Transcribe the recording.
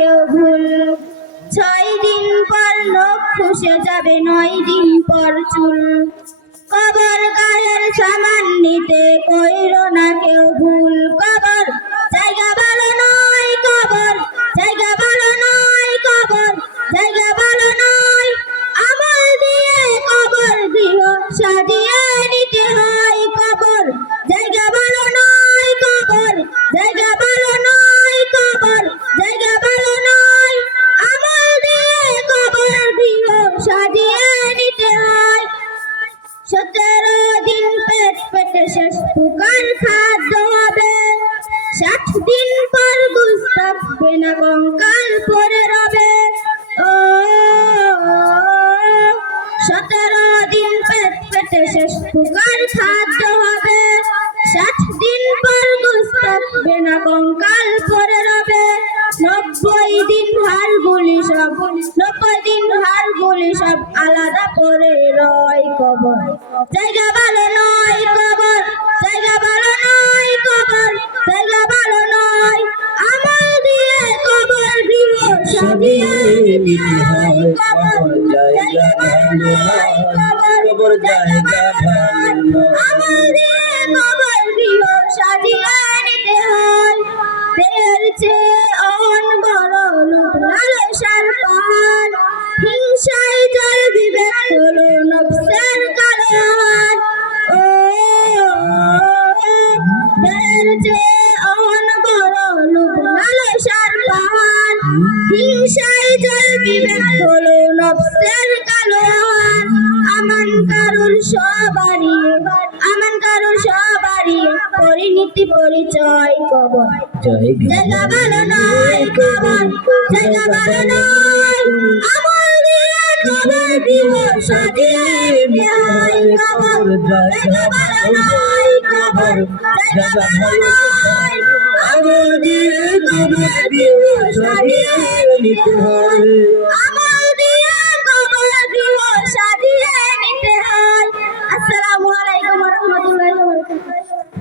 কেউ ভুল। 6 দিন পর নখ খসে যাবে, 9 দিন পর চুল। কবর গায়ের সামান নিতে কইরো না কেউ ভুল। কবর জায়গা ভালো নয়, কবর জায়গা ভালো নয়, কবর জায়গা ভালো নয়। আমল দিয়ে কবর গৃহ সাজিয়ে নিতে হয়। কবর জায়গা ভালো নয়, কবর জায়গা ভালো নয়, কবর জায়গা ভালো নয়। আমল দিয়ে কবর গৃহ সাজিয়ে নিতে হয়। 17 দিন পেট পেটে শেষ ফুকার খাদ্য হবে। 60 দিন পর গুস থাকবে না, কঙ্কাল পরে রবে। ও 17 দিন পেট পেটে শেষ ফুকার খাদ্য হবে। 60 দিন পর গুস থাকবে না, কঙ্কাল পরে রবে। 90 দিন হাড়গুলি সব, 90 দিন হাড়গুলি সব আলাদা করে রয়। কবর জায়গা ভালো নয়, কবর জায়গা ভালো নয়, কবর জায়গা ভালো নয়। আমল দিয়ে কবর গৃহ সাজিয়ে নিতে হয়। কবর জায়গা ভালো নয়, কবর জায়গা ভালো নয়। আমল দিয়ে কবর গৃহ সাজিয়ে নিতে হয়। দেহের চেয়ে অহন বড় লোভ লালসার পাহাড়। হিংসায় জল বিবেক হলো নফসের কালো হাত। ও দেহের চেয়ে অহন বড় লোভ লালসার পাহাড়। হিংসায় জল বিবেক হলো নফসের কালো হাত। আমান কারুর সবারই, আমান কারুর সবারই পরিণতি পরিচয়। কবর জায়গা ভালো নয়, কবর জায়গা ভালো নয়। আমল দিয়ে কবর গৃহ সাজিয়ে নিতে হয়। কবর জায়গা ভালো নয়, কবর জায়গা ভালো নয়। আমল দিয়ে কবর গৃহ সাজিয়ে নিতে হয়।